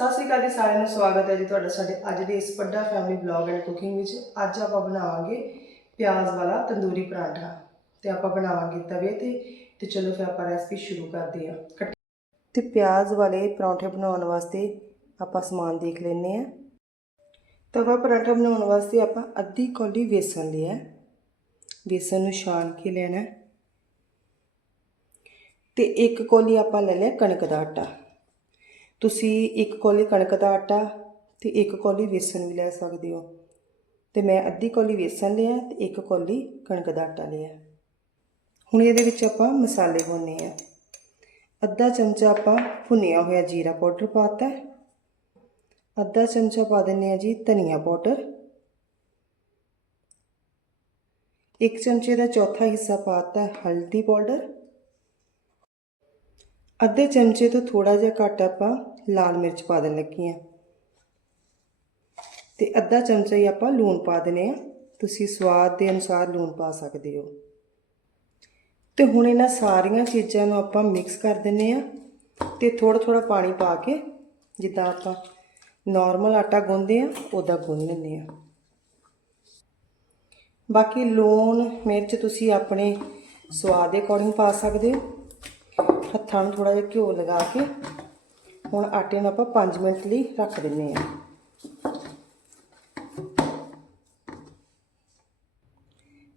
ਸਤਿ ਸ਼੍ਰੀ ਅਕਾਲ ਜੀ ਸਾਰਿਆਂ ਨੂੰ ਸਵਾਗਤ ਹੈ ਜੀ ਤੁਹਾਡਾ ਸਾਡੇ ਅੱਜ ਦੇ ਇਸ ਵੱਡਾ ਫੈਮਿਲੀ ਵਲੌਗ ਐਂਡ ਕੁਕਿੰਗ ਵਿੱਚ। ਅੱਜ ਆਪਾਂ ਬਣਾਵਾਂਗੇ ਪਿਆਜ਼ ਵਾਲਾ ਤੰਦੂਰੀ ਪਰਾਂਠਾ ਤੇ ਆਪਾਂ ਬਣਾਵਾਂਗੇ ਤਵੇ ਤੇ ਤੇ ਚਲੋ ਫਿਰ ਆਪਾਂ ਰੈਸਪੀ ਸ਼ੁਰੂ ਕਰਦੇ ਹਾਂ। ਕੱਟ- ਤੇ ਪਿਆਜ਼ ਵਾਲੇ ਪਰੌਂਠੇ ਬਣਾਉਣ ਵਾਸਤੇ ਆਪਾਂ ਸਮਾਨ ਦੇਖ ਲੈਂਦੇ ਹਾਂ। ਤਵਾ ਪਰਾਂਠਾ ਬਣਾਉਣ ਵਾਸਤੇ ਆਪਾਂ ਅੱਧੀ ਕੌਲੀ ਵੇਸਣ ਲਿਆ। ਵੇਸਣ ਨੂੰ ਛਾਣ ਕੇ ਲੈਣਾ। ਹੈ। ਤੇ ਇੱਕ ਕੌਲੀ ਆਪਾਂ ਲੈ ਲਿਆ ਕਣਕ ਦਾ ਆਟਾ। ਤੁਸੀਂ ਇੱਕ ਕੌਲੀ ਕਣਕ ਦਾ ਆਟਾ ਤੇ ਇੱਕ ਕੌਲੀ ਵੇਸਣ ਵੀ ਲੈ ਸਕਦੇ ਹੋ। ਤੇ ਮੈਂ ਅੱਧੀ ਕੌਲੀ ਵੇਸਣ ਲਿਆ ਤੇ ਇੱਕ ਕੌਲੀ ਕਣਕ ਦਾ ਆਟਾ ਲਿਆ। ਹੁਣ ਇਹਦੇ ਵਿੱਚ ਆਪਾਂ ਮਸਾਲੇ ਪਾਉਣੇ ਆ ਅੱਧਾ ਚਮਚਾ ਆਪਾਂ ਭੁੰਨਿਆ ਹੋਇਆ ਜੀਰਾ ਪਾਊਡਰ ਪਾਤਾ ਅੱਧਾ ਚਮਚਾ ਪਾ ਦਿੰਨੇ ਆ ਜੀ ਧਨੀਆ ਪਾਊਡਰ। ਇੱਕ ਚਮਚੇ ਦਾ ਚੌਥਾ ਹਿੱਸਾ ਪਾਤਾ ਹੈ ਹਲਦੀ ਪਾਊਡਰ। ਅੱਧੇ ਚਮਚੇ ਤੋਂ ਥੋੜਾ ਜਿਹਾ ਘੱਟ ਆਪਾਂ ਲਾਲ ਮਿਰਚ ਪਾ ਦੇਣ ਲੱਗੀ ਆ ਤੇ ਅੱਧਾ ਚਮਚਾ ਹੀ ਆਪਾਂ ਲੂਣ ਪਾ ਦਨੇ ਆ। ਤੁਸੀਂ ਸਵਾਦ ਦੇ ਅਨੁਸਾਰ ਲੂਣ ਪਾ ਸਕਦੇ ਹੋ। ਤੇ ਹੁਣ ਇਹਨਾਂ ਸਾਰੀਆਂ ਚੀਜ਼ਾਂ ਨੂੰ ਆਪਾਂ ਮਿਕਸ ਕਰ ਦਿੰਨੇ ਆ ਤੇ ਥੋੜਾ ਥੋੜਾ ਪਾਣੀ ਪਾ ਕੇ ਜਿੱਦਾਂ ਆਪਾਂ ਨਾਰਮਲ ਆਟਾ ਗੁੰਨਦੇ ਆ ਉਹਦਾ ਗੁੰਨ ਲੈਂਦੇ ਆ ਬਾਕੀ ਲੂਣ, ਮਿਰਚ ਤੁਸੀਂ ਆਪਣੇ ਸਵਾਦ ਦੇ ਅਕੋਰਡਿੰਗ ਪਾ ਸਕਦੇ ਹੋ। ਹੱਥਾਂ ਨੂੰ ਥੋੜਾ ਜਿਹਾ ਘਿਓ ਲਗਾ ਕੇ ਹੁਣ ਆਟੇ ਨੂੰ ਆਪਾਂ 5 ਮਿੰਟ ਲਈ ਰੱਖ ਦਿੰਨੇ ਆ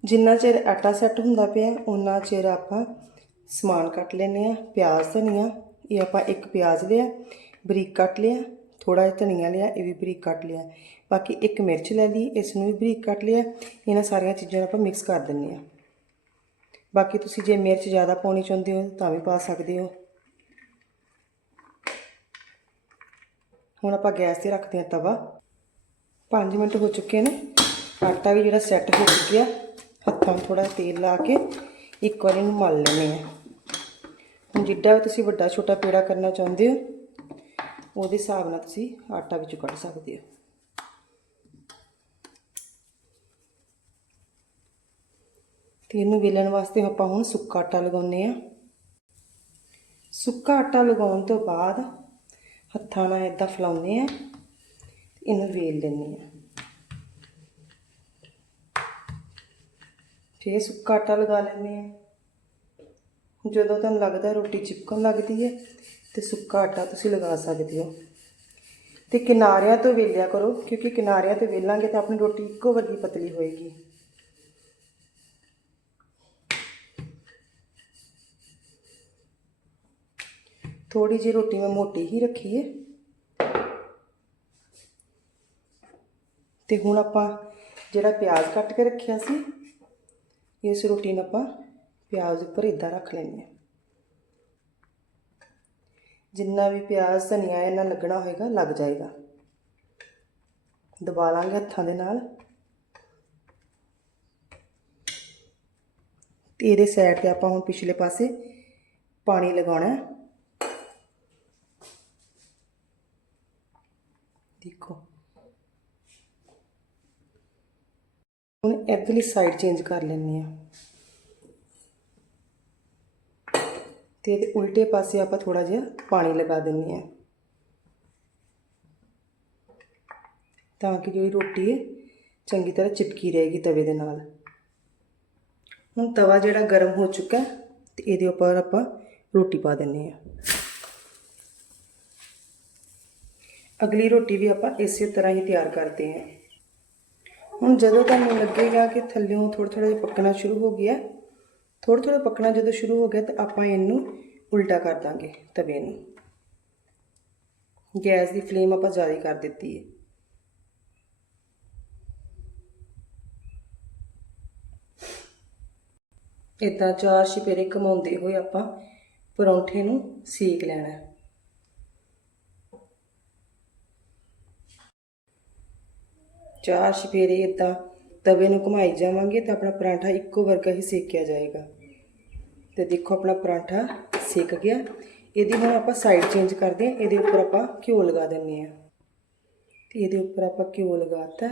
ਜਿੰਨਾ ਚਿਰ ਆਟਾ ਸੈੱਟ ਹੁੰਦਾ ਪਿਆ ਉਨਾ ਚਿਰ ਆਪਾਂ ਸਮਾਨ ਕੱਟ ਲੈਨੇ ਆ ਪਿਆਜ਼ ਧਨੀਆ, ਇਹ ਆਪਾਂ ਇੱਕ ਪਿਆਜ਼ ਲਿਆ, ਬਰੀਕ ਕੱਟ ਲਿਆ ਥੋੜਾ ਜਿਹਾ ਧਨੀਆ ਲਿਆ, ਇਹ ਵੀ ਬਰੀਕ ਕੱਟ ਲਿਆ। ਬਾਕੀ ਇੱਕ ਮਿਰਚ ਲੈ ਲਈ, ਇਸ ਨੂੰ ਵੀ ਬਰੀਕ ਕੱਟ ਲਿਆ, ਇਹਨਾਂ ਸਾਰੀਆਂ ਚੀਜ਼ਾਂ ਨੂੰ ਆਪਾਂ ਮਿਕਸ ਕਰ ਦਿੰਨੇ ਆ ਬਾਕੀ ਤੁਸੀਂ ਜੇ ਮਿਰਚ ਜ਼ਿਆਦਾ ਪਾਉਣੀ ਚਾਹੁੰਦੇ ਹੋ, ਤਾਂ ਵੀ ਪਾ ਸਕਦੇ ਹੋ। ਹੁਣ ਆਪਾਂ ਗੈਸ ਤੇ ਰੱਖਦੇ ਹਾਂ ਤਵਾ। 5 ਮਿੰਟ ਹੋ ਚੁੱਕੇ ਨੇ। ਆਟਾ ਵੀ ਜਿਹੜਾ ਸੈੱਟ ਹੋ ਚੁੱਕਿਆ। ਹੱਥਾਂ 'ਚ ਥੋੜਾ ਤੇਲ ਲਾ ਕੇ ਇੱਕ ਵਾਰੀ ਨੂੰ ਮਲ ਲੈਣੇ ਆ ਹੁਣ ਜਿੱਡਾ ਵੀ ਤੁਸੀਂ ਵੱਡਾ ਛੋਟਾ ਪੇੜਾ ਕਰਨਾ ਚਾਹੁੰਦੇ ਹੋ, ਉਹਦੇ ਹਿਸਾਬ ਨਾਲ ਤੁਸੀਂ ਆਟਾ ਵਿੱਚ ਕੱਢ ਸਕਦੇ ਹੋ। ਤੇ ਇਹਨੂੰ ਵੇਲਣ ਵਾਸਤੇ ਆਪਾਂ ਹੁਣ ਸੁੱਕਾ ਆਟਾ ਲਗਾਉਂਦੇ ਆ ਸੁੱਕਾ ਆਟਾ ਲਗਾਉਣ ਤੋਂ ਬਾਅਦ ਹੱਥਾਂ ਨਾਲ ਇਦਾਂ ਫਲਾਉਂਦੇ ਆ ਇਹਨੂੰ ਵੇਲ ਲੈਂਦੇ ਆ। ਫੇਰ ਸੁੱਕਾ ਆਟਾ ਲਗਾ ਲੈਂਦੇ ਆ। ਜਦੋਂ ਤੁਹਾਨੂੰ ਲੱਗਦਾ ਰੋਟੀ ਚਿਪਕਣ ਲੱਗਦੀ ਹੈ, ਤੇ ਸੁੱਕਾ ਆਟਾ ਤੁਸੀਂ ਲਗਾ ਸਕਦੇ ਹੋ। ਤੇ ਕਿਨਾਰਿਆਂ ਤੋਂ ਵੇਲਿਆ ਕਰੋ, ਕਿਉਂਕਿ ਕਿਨਾਰਿਆਂ ਤੋਂ ਵੇਲਾਂਗੇ ਤਾਂ ਆਪਣੀ ਰੋਟੀ ਇੱਕੋ ਵਰਗੀ ਪਤਲੀ ਹੋਏਗੀ। ਥੋੜੀ ਜਿਹੀ ਰੋਟੀ ਮੈਂ ਮੋਟੀ ਹੀ ਰੱਖੀ ਹੈ ਤੇ ਹੁਣ ਆਪਾਂ ਜਿਹੜਾ ਪਿਆਜ਼ ਕੱਟ ਕੇ ਰੱਖਿਆ ਸੀ, ਇਸ ਰੋਟੀ ਨੂੰ ਆਪਾਂ ਪਿਆਜ਼ ਉੱਪਰ ਇਦਾਂ ਰੱਖ ਲੈਂਦੇ ਹਾਂ। ਜਿੰਨਾ ਵੀ ਪਿਆਜ਼ ਧਨੀਆ ਇਹਨਾਂ ਲੱਗਣਾ ਹੋਏਗਾ ਲੱਗ ਜਾਏਗਾ। ਦਬਾ ਲਾਂਗੇ ਹੱਥਾਂ ਦੇ ਨਾਲ। ਤੇ ਇਹਦੇ ਸਾਈਡ ਤੇ ਆਪਾਂ ਹੁਣ ਪਿਛਲੇ ਪਾਸੇ ਪਾਣੀ ਲਗਾਉਣਾ ਹੈ ਦੇਖੋ ਹੁਣ ਇਧਰਲੀ ਸਾਈਡ ਚੇਂਜ ਕਰ ਲੈਂਦੇ ਆ ਤੇ ਇਹਦੇ ਉਲਟੇ ਪਾਸੇ ਆਪਾਂ ਥੋੜਾ ਜਿਹਾ ਪਾਣੀ ਲਗਾ ਦਿੰਨੇ ਆ ਤਾਂ ਕਿ ਜਿਹੜੀ ਰੋਟੀ ਹੈ, ਚੰਗੀ ਤਰ੍ਹਾਂ ਚਿਪਕੀ ਰਹੇਗੀ ਤਵੇ ਦੇ ਨਾਲ। ਹੁਣ ਤਵਾ ਜਿਹੜਾ ਗਰਮ ਹੋ ਚੁੱਕਾ ਹੈ, ਤੇ ਇਹਦੇ ਉੱਪਰ ਆਪਾਂ ਰੋਟੀ ਪਾ ਦਿੰਨੇ ਆ ਅਗਲੀ ਰੋਟੀ ਵੀ ਆਪਾਂ ਇਸੇ ਤਰ੍ਹਾਂ ਹੀ ਤਿਆਰ ਕਰਦੇ ਹਾਂ। ਹੁਣ ਜਦੋਂ ਤੁਹਾਨੂੰ ਲੱਗੇਗਾ ਕਿ ਥੱਲਿਓਂ ਥੋੜਾ ਥੋੜਾ ਜਿਹਾ ਪੱਕਣਾ ਸ਼ੁਰੂ ਹੋ ਗਿਆ ਥੋੜਾ ਥੋੜਾ ਪੱਕਣਾ ਜਦੋਂ ਸ਼ੁਰੂ ਹੋ ਗਿਆ ਤਾਂ ਆਪਾਂ ਇਹਨੂੰ ਉਲਟਾ ਕਰ ਦਾਂਗੇ ਤਵੇ ਨੂੰ। ਗੈਸ ਦੀ ਫਲੇਮ ਆਪਾਂ ਜ਼ਿਆਦਾ ਕਰ ਦਿੱਤੀ ਹੈ। ਇਦਾਂ ਚਾਰ ਛਪੇਰੇ ਘਮਾਉਂਦੇ ਹੋਏ ਆਪਾਂ ਪਰੌਂਠੇ ਨੂੰ ਸੇਕ ਲੈਣਾ ਚਾਰ ਛਫੇਰੇ ਇਦਾਂ ਤਵੇ ਨੂੰ ਘੁਮਾਈ ਜਾਵਾਂਗੇ ਤਾਂ ਆਪਣਾ ਪਰਾਂਠਾ ਇੱਕੋ ਵਰਗਾ ਹੀ ਸੇਕਿਆ ਜਾਏਗਾ। ਤੇ ਦੇਖੋ ਆਪਣਾ ਪਰਾਂਠਾ ਸੇਕ ਗਿਆ। ਇਹਦੀ ਹੁਣ ਆਪਾਂ ਸਾਈਡ ਚੇਂਜ ਕਰਦੇ ਹਾਂ। ਇਹਦੇ ਉੱਪਰ ਆਪਾਂ ਘਿਓ ਲਗਾ ਦਿੰਨੇ ਆ ਤੇ ਇਹਦੇ ਉੱਪਰ ਆਪਾਂ ਘਿਓ ਲਗਾਤਾ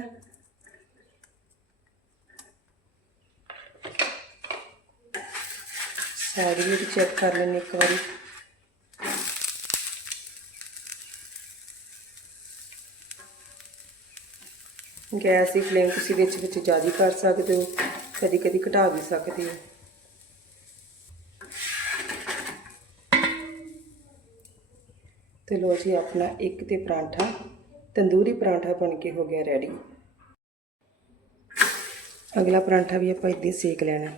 ਸਾਈਡ ਵੀ ਇਹਦੀ ਚੈੱਕ ਕਰ ਲੈਣੇ ਇੱਕ ਵਾਰੀ। ਗੈਸ ਦੀ ਫਲੇਮ ਤੁਸੀਂ ਵਿੱਚ ਵਿੱਚ ਜ਼ਿਆਦਾ ਕਰ ਸਕਦੇ ਹੋ। ਕਦੀ ਕਦੀ ਘਟਾ ਵੀ ਸਕਦੇ ਹੋ। ਤੇ ਲੋ ਜੀ, ਆਪਣਾ ਇੱਕ ਤੇ ਪਰਾਂਠਾ, ਤੰਦੂਰੀ ਪਰਾਂਠਾ ਬਣ ਕੇ ਹੋ ਗਿਆ ਰੈਡੀ ਅਗਲਾ ਪਰਾਂਠਾ ਵੀ ਆਪਾਂ ਇੱਦਾਂ ਹੀ ਸੇਕ ਲੈਣਾ।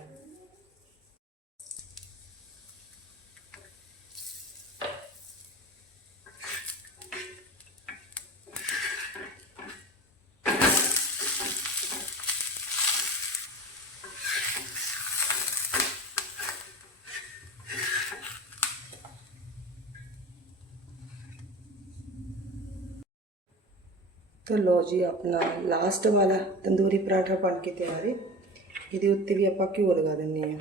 ਤਾਂ ਲੋ ਜੀ ਆਪਣਾ ਲਾਸਟ ਵਾਲਾ ਤੰਦੂਰੀ ਪਰਾਂਠਾ ਬਣ ਕੇ ਤਿਆਰ ਹੈ ਇਹਦੇ ਉੱਤੇ ਵੀ ਆਪਾਂ ਘਿਓ ਲਗਾ ਦਿੰਨੇ ਆ।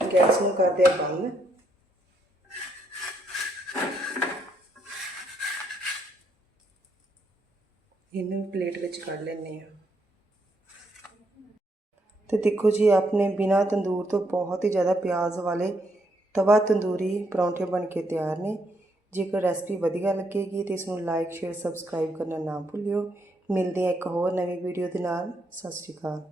ਗੈਸ ਨੂੰ ਕਰਦੇ ਆ ਬੰਦ। ਇਹਨੂੰ ਪਲੇਟ ਵਿੱਚ ਕੱਢ ਲੈਣੇ ਆ। ਤੇ ਦੇਖੋ ਜੀ, ਆਪਣੇ ਬਿਨਾ ਤੰਦੂਰ ਤੋਂ ਬਹੁਤ ਹੀ ਜ਼ਿਆਦਾ ਪਿਆਜ਼ ਵਾਲੇ ਤਵਾ ਤੰਦੂਰੀ ਪਰੌਂਠੇ ਬਣ ਕੇ ਤਿਆਰ ਨੇ। ਜੇਕਰ ਰੈਸਪੀ ਵਧੀਆ ਲੱਗੇਗੀ ਤੇ ਇਸ ਨੂੰ ਲਾਈਕ ਸ਼ੇਅਰ ਸਬਸਕ੍ਰਾਈਬ ਕਰਨਾ ਨਾ ਭੁੱਲਿਓ। ਮਿਲਦੇ ਹਾਂ ਇੱਕ ਹੋਰ ਨਵੀਂ ਵੀਡੀਓ ਦੇ ਨਾਲ। ਸਤਿ ਸ਼੍ਰੀ ਅਕਾਲ।